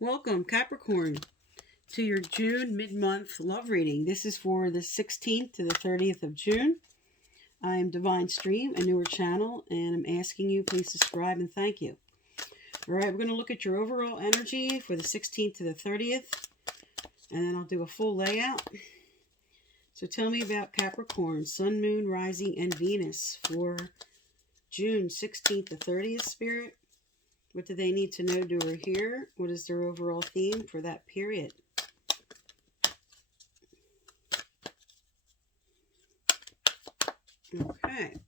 Welcome, Capricorn, to your June mid-month love reading. This is for the 16th to the 30th of June. I am Divine Stream, a newer channel, and I'm asking you please subscribe and thank you. All right, we're going to look at your overall energy for the 16th to the 30th, and then I'll do a full layout. So tell me about Capricorn, Sun, Moon, Rising, and Venus for June 16th to 30th, Spirit. What do they need to know to or hear? What is their overall theme for that period? Okay.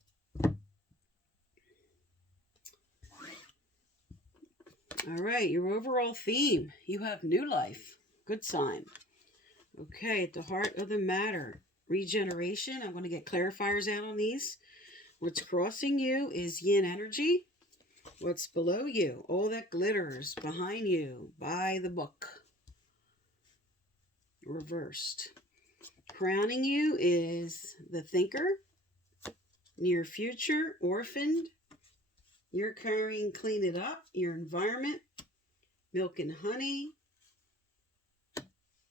All right, your overall theme. You have new life. Good sign. Okay, at the heart of the matter, regeneration. I'm going to get clarifiers out on these. What's crossing you is yin energy. What's below you, all that glitters behind you, by the book. Reversed. Crowning you is the thinker, near future, orphaned. You're carrying clean it up, your environment, milk and honey,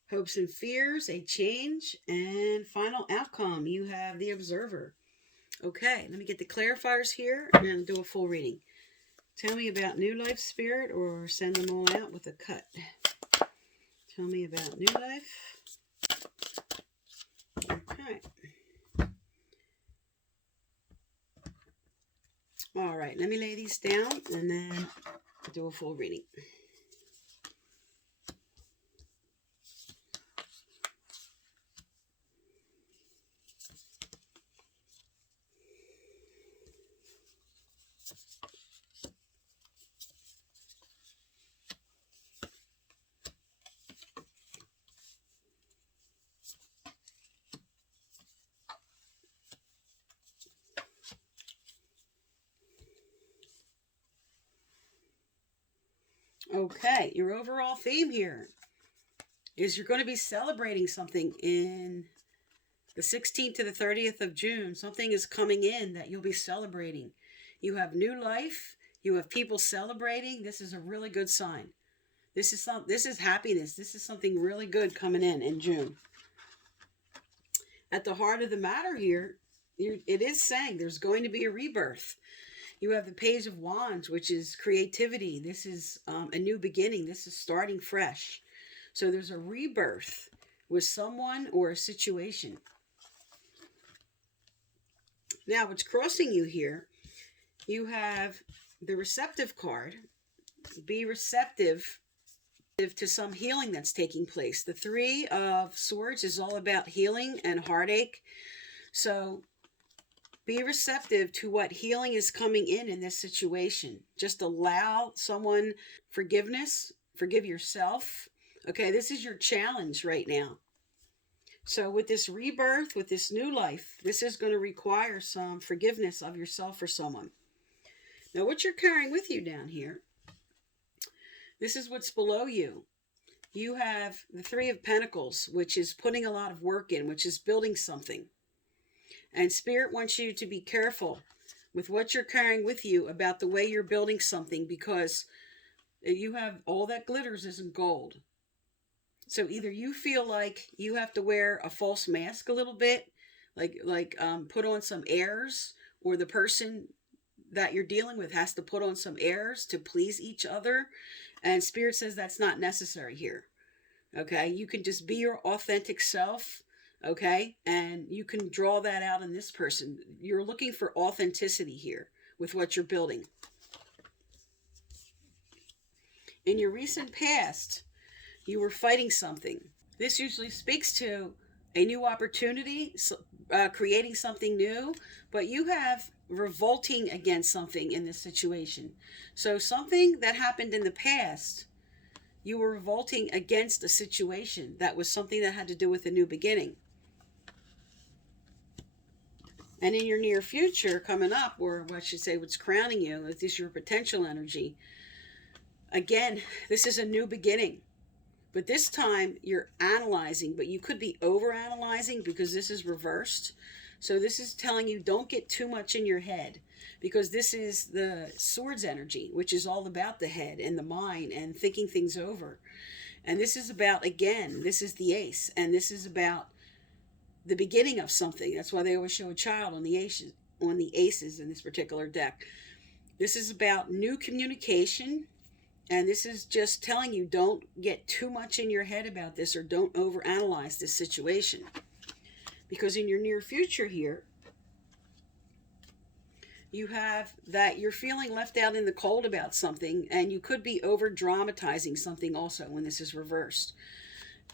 hopes and fears, a change, and final outcome. You have the observer. Okay, let me get the clarifiers here and do a full reading. Tell me about new life, Spirit, or send them all out with a cut. Tell me about new life. Okay. All right, let me lay these down and then do a full reading. Okay, your overall theme here is you're going to be celebrating something in the 16th to the 30th of June. Something is coming in that you'll be celebrating. You have new life. You have people celebrating. This is a really good sign. This is happiness. This is something really good coming in June. At the heart of the matter here, it is saying there's going to be a rebirth. You have the Page of Wands, which is creativity. This is a new beginning. This is starting fresh. So there's a rebirth with someone or a situation. Now, what's crossing you here, you have the receptive card. Be receptive to some healing that's taking place. The Three of Swords is all about healing and heartache. So be receptive to what healing is coming in this situation. Just allow someone forgiveness. Forgive yourself. Okay, this is your challenge right now. So with this rebirth, with this new life, this is going to require some forgiveness of yourself or someone. Now, what you're carrying with you down here, this is what's below you. You have the Three of Pentacles, which is putting a lot of work in, which is building something. And Spirit wants you to be careful with what you're carrying with you about the way you're building something, because you have all that glitters isn't gold. So either you feel like you have to wear a false mask a little bit, like put on some airs, or the person that you're dealing with has to put on some airs to please each other. And Spirit says that's not necessary here. Okay, you can just be your authentic self. Okay, and you can draw that out in this person. You're looking for authenticity here with what you're building. In your recent past, you were fighting something. This usually speaks to a new opportunity, creating something new, but you have revolting against something in this situation. So something that happened in the past, you were revolting against a situation that was something that had to do with a new beginning. And in your near future coming up, or what I should say, what's crowning you, if this is your potential energy, again, this is a new beginning. But this time you're analyzing, but you could be over analyzing because this is reversed. So this is telling you don't get too much in your head, because this is the swords energy, which is all about the head and the mind and thinking things over. And this is about, again, this is the ace, and this is about the beginning of something. That's why they always show a child on the aces in this particular deck. This is about new communication, and this is just telling you don't get too much in your head about this, or don't overanalyze this situation. Because in your near future here, you have that you're feeling left out in the cold about something, and you could be over dramatizing something also when this is reversed.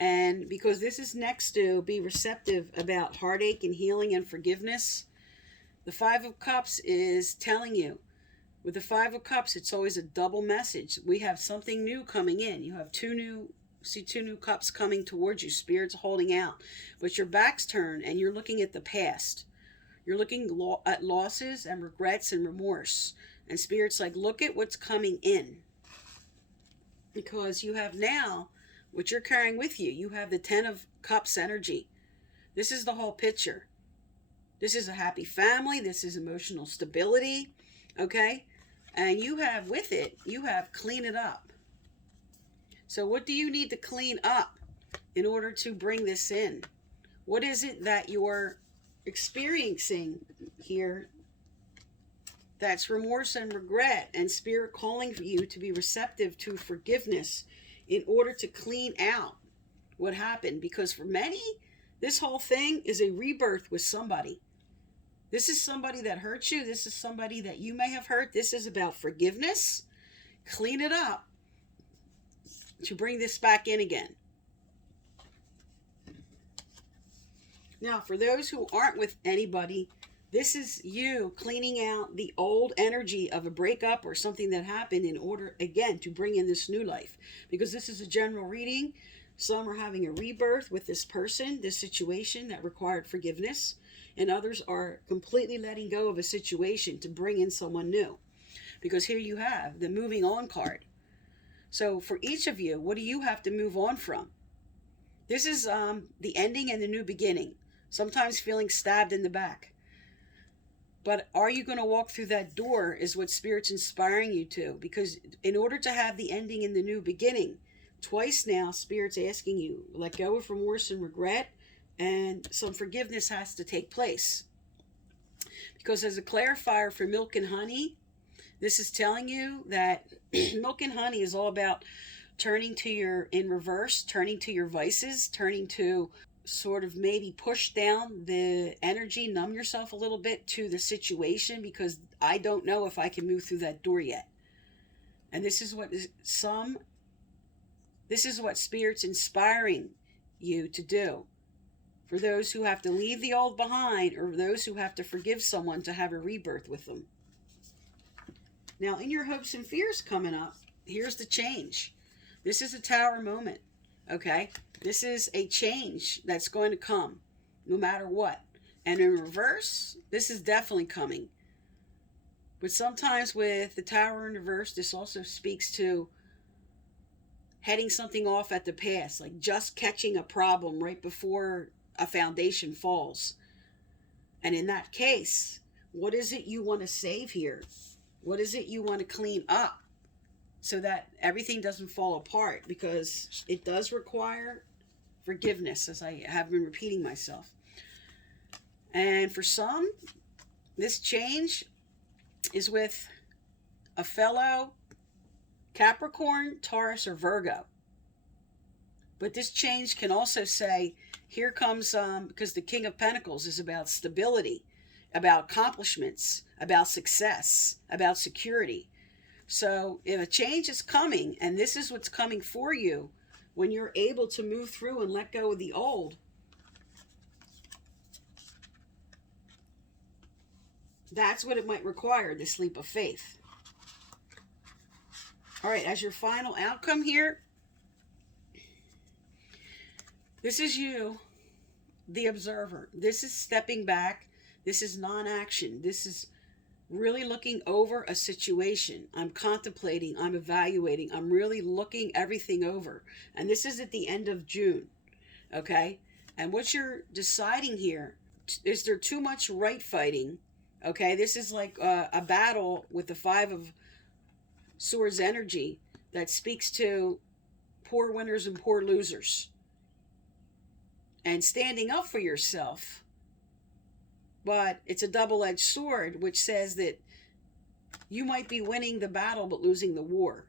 And because this is next to be receptive about heartache and healing and forgiveness, the Five of Cups is telling you, with the Five of Cups, it's always a double message. We have something new coming in. You have two new cups coming towards you. Spirit's holding out. But your back's turned and you're looking at the past. You're looking at losses and regrets and remorse. And Spirit's like, look at what's coming in. Because you have now, what you're carrying with you, you have the Ten of Cups energy. This is the whole picture. This is a happy family. This is emotional stability. Okay? And you have with it, you have clean it up. So what do you need to clean up in order to bring this in? What is it that you're experiencing here that's remorse and regret, and Spirit calling for you to be receptive to forgiveness in order to clean out what happened? Because for many, this whole thing is a rebirth with somebody. This is somebody that hurt you. This is somebody that you may have hurt. This is about forgiveness. Clean it up to bring this back in again. Now, for those who aren't with anybody, this is you cleaning out the old energy of a breakup or something that happened in order, again, to bring in this new life. Because this is a general reading. Some are having a rebirth with this person, this situation that required forgiveness. And others are completely letting go of a situation to bring in someone new. Because here you have the moving on card. So for each of you, what do you have to move on from? This is the ending and the new beginning. Sometimes feeling stabbed in the back. But are you going to walk through that door is what Spirit's inspiring you to. Because in order to have the ending and the new beginning, twice now Spirit's asking you, let go of remorse and regret. And some forgiveness has to take place. Because as a clarifier for milk and honey, this is telling you that milk and honey is all about turning to in reverse, turning to your vices, turning to sort of maybe push down the energy, numb yourself a little bit to the situation, because I don't know if I can move through that door yet. And this is what Spirit's inspiring you to do. For those who have to leave the old behind, or those who have to forgive someone to have a rebirth with them. Now, in your hopes and fears coming up, here's the change. This is a tower moment, okay? This is a change that's going to come, no matter what. And in reverse, this is definitely coming. But sometimes with the tower in reverse, this also speaks to heading something off at the pass, like just catching a problem right before a foundation falls. And in that case, what is it you want to save here? What is it you want to clean up so that everything doesn't fall apart? Because it does require forgiveness, as I have been repeating myself. And for some, this change is with a fellow Capricorn, Taurus, or Virgo. But this change can also say, here comes, because the King of Pentacles is about stability, about accomplishments, about success, about security. So if a change is coming, and this is what's coming for you, when you're able to move through and let go of the old, that's what it might require, this leap of faith. All right, as your final outcome here, this is you, the observer. This is stepping back. This is non-action. This is really looking over a situation. I'm contemplating. I'm evaluating. I'm really looking everything over. And this is at the end of June. Okay? And what you're deciding here is there too much right fighting? Okay, this is like a battle with the Five of Swords energy that speaks to poor winners and poor losers. And standing up for yourself. But it's a double-edged sword, which says that you might be winning the battle but losing the war.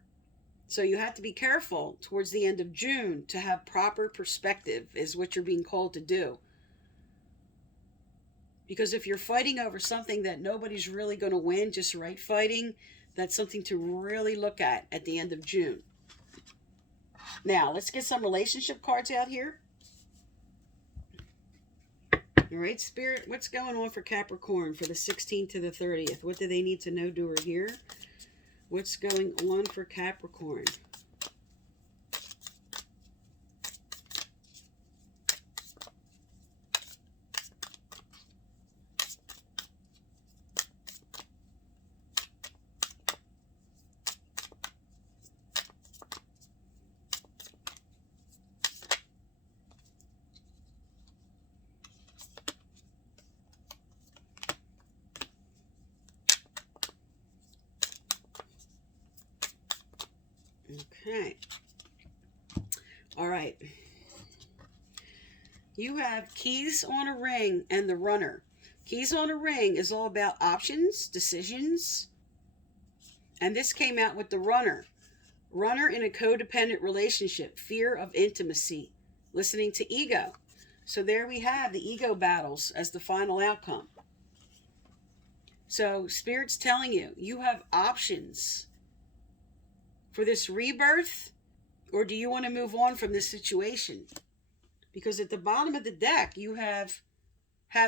So you have to be careful towards the end of June to have proper perspective, is what you're being called to do. Because if you're fighting over something that nobody's really going to win, just right fighting, that's something to really look at the end of June. Now, let's get some relationship cards out here. All right, Spirit, what's going on for Capricorn for the 16th to the 30th? What do they need to know, do, or hear? What's going on for Capricorn? Okay. All right. You have keys on a ring and the runner. Keys on a ring is all about options, decisions. And this came out with the runner. Runner in a codependent relationship, fear of intimacy, listening to ego. So there we have the ego battles as the final outcome. So Spirit's telling you, you have options for this rebirth, or do you want to move on from this situation? Because at the bottom of the deck, you have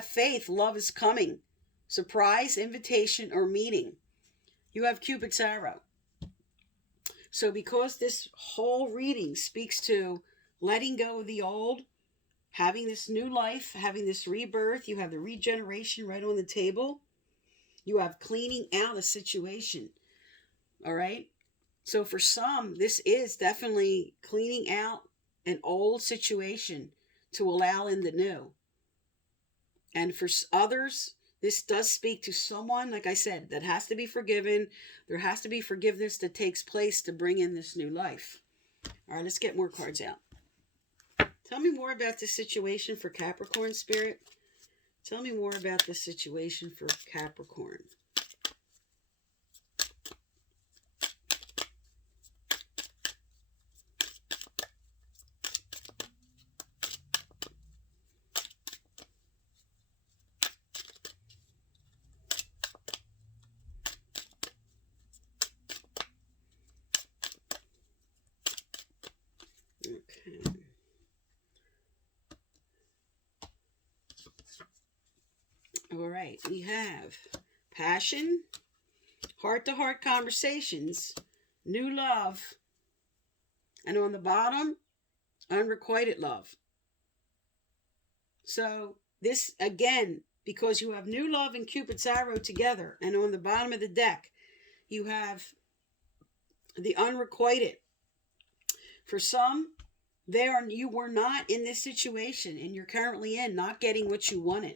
faith, love is coming, surprise, invitation, or meeting. You have Cupid's arrow. So because this whole reading speaks to letting go of the old, having this new life, having this rebirth, you have the regeneration right on the table. You have cleaning out a situation. All right? So for some, this is definitely cleaning out an old situation to allow in the new. And for others, this does speak to someone, like I said, that has to be forgiven. There has to be forgiveness that takes place to bring in this new life. All right, let's get more cards out. Tell me more about this situation for Capricorn, Spirit. Tell me more about this situation for Capricorn. Okay. All right, we have passion, heart-to-heart conversations, new love, and on the bottom, unrequited love. So this, again, because you have new love and Cupid's arrow together, and on the bottom of the deck, you have the unrequited. For some, you were not in this situation, and you're currently in, not getting what you wanted.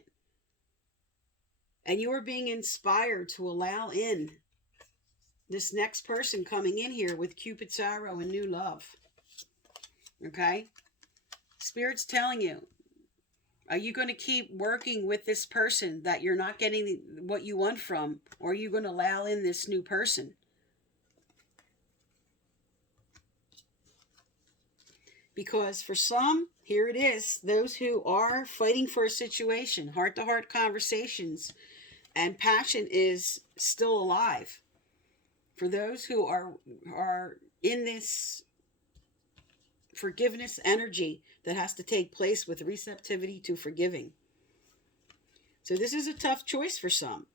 And you are being inspired to allow in this next person coming in here with Cupid's arrow and new love. Okay? Spirit's telling you, are you going to keep working with this person that you're not getting what you want from, or are you going to allow in this new person? Because for some, here it is, those who are fighting for a situation, heart-to-heart conversations, and passion is still alive. For those who are in this forgiveness energy that has to take place with receptivity to forgiving. So this is a tough choice for some.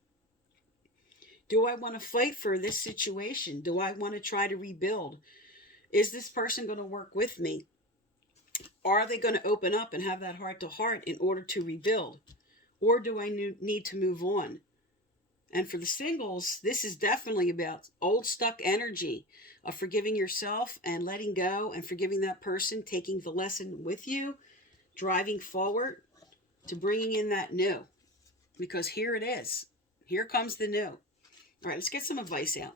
Do I want to fight for this situation? Do I want to try to rebuild? Is this person going to work with me? Are they going to open up and have that heart-to-heart in order to rebuild? Or do I need to move on? And for the singles, this is definitely about old stuck energy of forgiving yourself and letting go and forgiving that person, taking the lesson with you, driving forward to bringing in that new. Because here it is. Here comes the new. All right, let's get some advice out.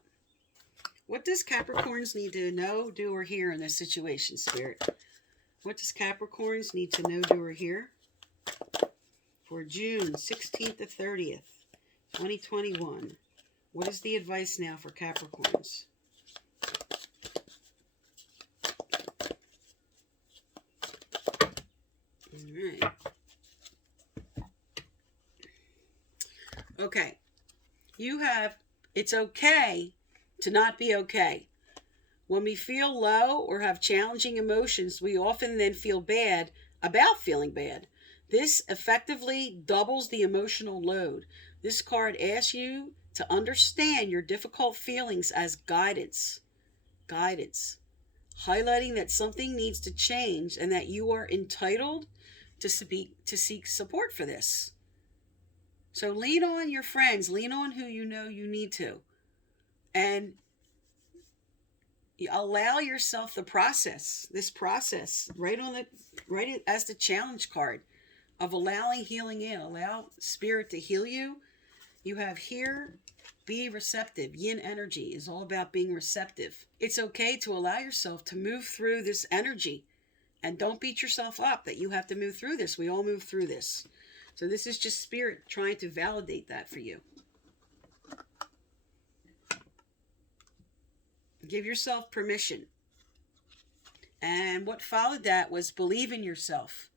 What does Capricorns need to know, do, or hear in this situation, Spirit? What does Capricorns need to know, do, or hear for June 16th to 30th, 2021? What is the advice now for Capricorns? All right. Okay. You have, it's okay to not be okay. When we feel low or have challenging emotions, we often then feel bad about feeling bad. This effectively doubles the emotional load. This card asks you to understand your difficult feelings as guidance. Guidance. Highlighting that something needs to change and that you are entitled to seek support for this. So lean on your friends. Lean on who you know you need to. And allow yourself the process, this process, right as the challenge card of allowing healing in. Allow Spirit to heal you. You have here, be receptive. Yin energy is all about being receptive. It's okay to allow yourself to move through this energy. And don't beat yourself up that you have to move through this. We all move through this. So this is just Spirit trying to validate that for you. Give yourself permission. And what followed that was believe in yourself.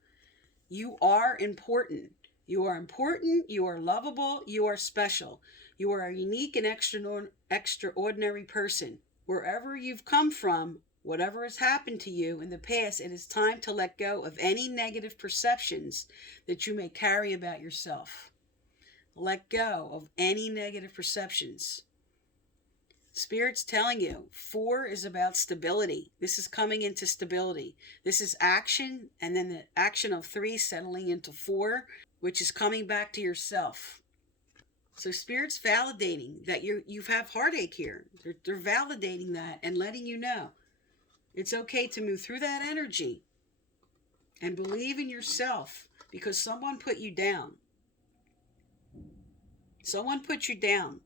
You are important. You are important. You are lovable. You are special. You are a unique and extraordinary person. Wherever you've come from, whatever has happened to you in the past, it is time to let go of any negative perceptions that you may carry about yourself. Let go of any negative perceptions. Spirit's telling you, 4 is about stability. This is coming into stability. This is action, and then the action of 3 settling into 4, which is coming back to yourself. So Spirit's validating that you have heartache here. They're validating that and letting you know it's okay to move through that energy and believe in yourself because someone put you down. Someone put you down.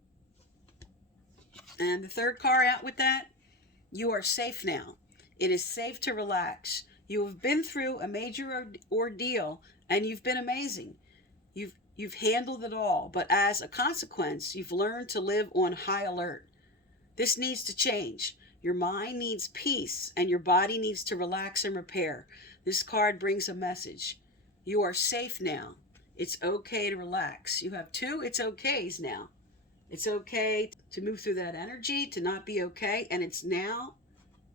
And the third card out with that, you are safe now. It is safe to relax. You have been through a major ordeal and you've been amazing. You've handled it all, but as a consequence, you've learned to live on high alert. This needs to change. Your mind needs peace and your body needs to relax and repair. This card brings a message. You are safe now. It's okay to relax. You have 2 it's okays now. It's okay to move through that energy, to not be okay. And it's now,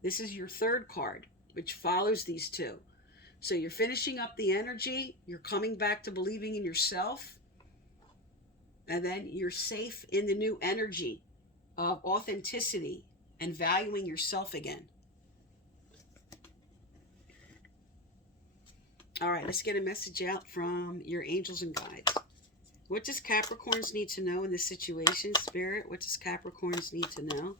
this is your 3rd card, which follows these 2. So you're finishing up the energy. You're coming back to believing in yourself. And then you're safe in the new energy of authenticity and valuing yourself again. All right, let's get a message out from your angels and guides. What does Capricorns need to know in this situation, Spirit? What does Capricorns need to know?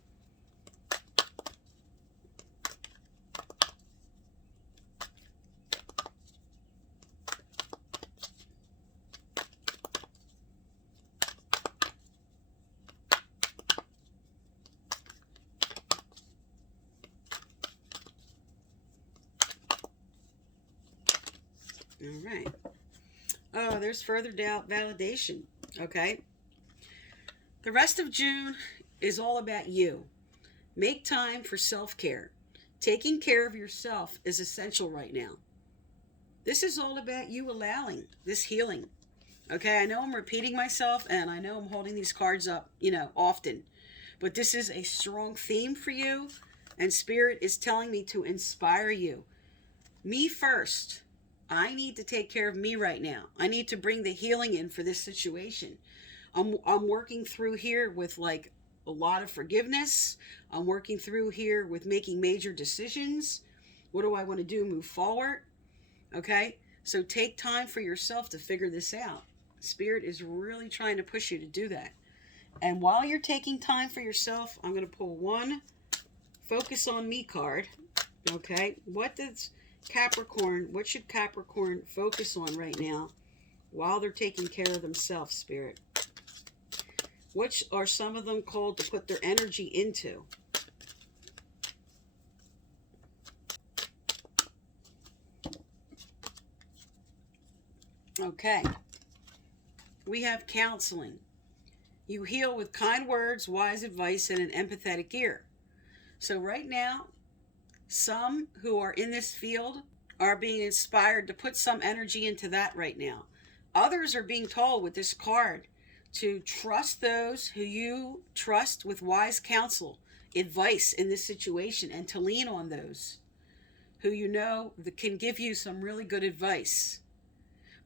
All right. Oh, there's further doubt validation. Okay. The rest of June is all about you. Make time for self-care. Taking care of yourself is essential right now. This is all about you allowing this healing. Okay, I know I'm repeating myself and I know I'm holding these cards up, often. But this is a strong theme for you and Spirit is telling me to inspire you. Me first. I need to take care of me right now. I need to bring the healing in for this situation. I'm working through here with like a lot of forgiveness. I'm working through here with making major decisions. What do I want to do? Move forward. Okay? So take time for yourself to figure this out. Spirit is really trying to push you to do that. And while you're taking time for yourself, I'm going to pull one Focus on Me card. Okay? What should Capricorn focus on right now while they're taking care of themselves, Spirit. Which are some of them called to put their energy into? Okay. We have counseling. You heal with kind words, wise advice, and an empathetic ear. So right now, some who are in this field are being inspired to put some energy into that right now. Others are being told with this card to trust those who you trust with wise counsel, advice in this situation, and to lean on those who you know that can give you some really good advice.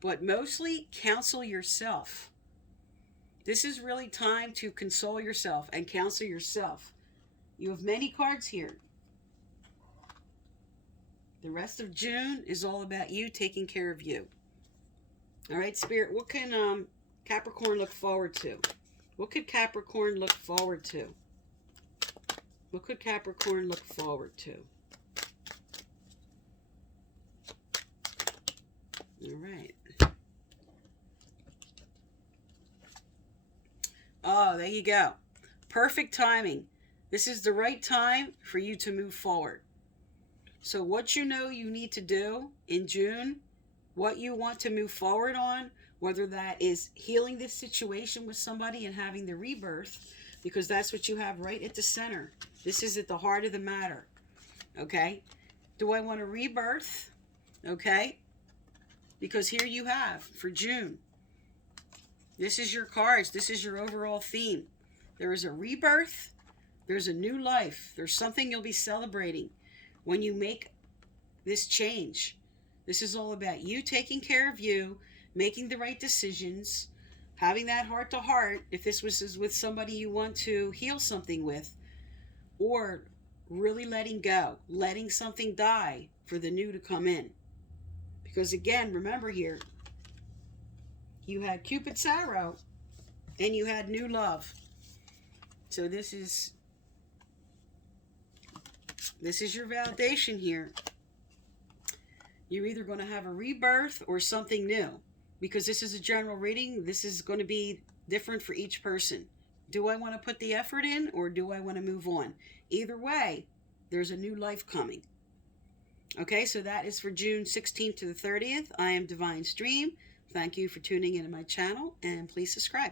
But mostly counsel yourself. This is really time to console yourself and counsel yourself. You have many cards here. The rest of June is all about you taking care of you. All right, Spirit, what can Capricorn look forward to? What could Capricorn look forward to? What could Capricorn look forward to? All right. Oh, there you go. Perfect timing. This is the right time for you to move forward. So what you know you need to do in June, what you want to move forward on, whether that is healing this situation with somebody and having the rebirth, because that's what you have right at the center. This is at the heart of the matter. Okay? Do I want a rebirth? Okay? Because here you have for June. This is your cards. This is your overall theme. There is a rebirth. There's a new life. There's something you'll be celebrating when you make this change. This is all about you taking care of you, making the right decisions, having that heart-to-heart, if this was with somebody you want to heal something with, or really letting go, letting something die for the new to come in. Because again, remember here, you had Cupid's arrow and you had new love. So this is your validation here. You're either going to have a rebirth or something new. Because this is a general reading, this is going to be different for each person. Do I want to put the effort in or do I want to move on? Either way, there's a new life coming. Okay, so that is for June 16th to the 30th. I am Divine Stream. Thank you for tuning into my channel and please subscribe.